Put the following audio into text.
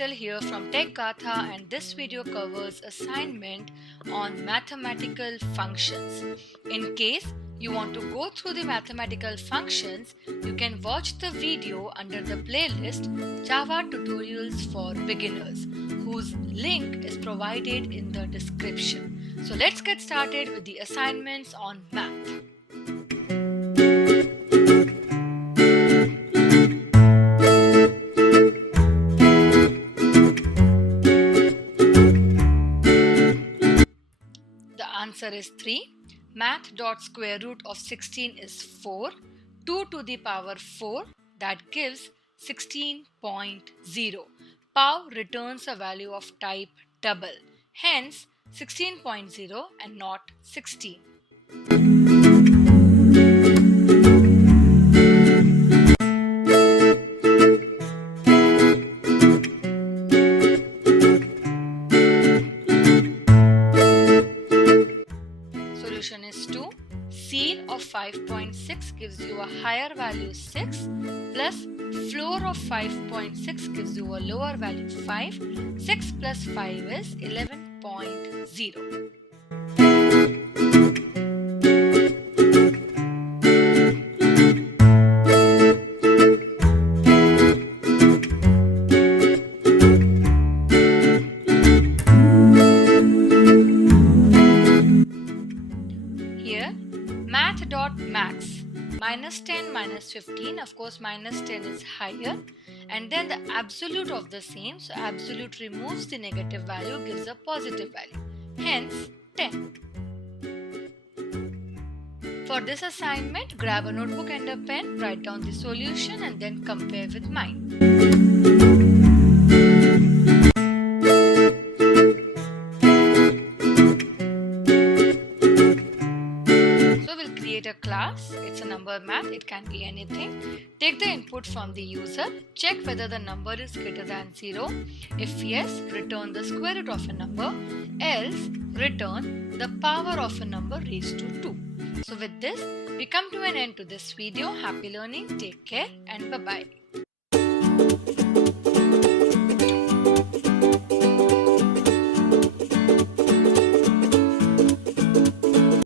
Mittal here from Tech Gatha, and this video covers assignment on mathematical functions. In case you want to go through the mathematical functions, you can watch the video under the playlist Java Tutorials for Beginners, whose link is provided in the description. So let's get started with the assignments on math. Answer is 3. Math dot square root of 16 is 4. 2 to the power 4, that gives 16.0. Pau returns a value of type double. Hence 16.0 and not 16. Solution is 2. Seal of 5.6 gives you a higher value 6 plus floor of 5.6 gives you a lower value 5. 6 plus 5 is 11.0. Math.max minus 10 minus 15, of course minus 10 is higher, and then the absolute of the same, so absolute removes the negative value, gives a positive value, hence 10. For this assignment, grab a notebook and a pen, write down the solution and then compare with mine. A class, it's a number math, it can be anything. Take the input from the user, check whether the number is greater than 0. If yes, return the square root of a number, else return the power of a number raised to 2. So with this, we come to an end to this video. Happy learning, take care and bye-bye.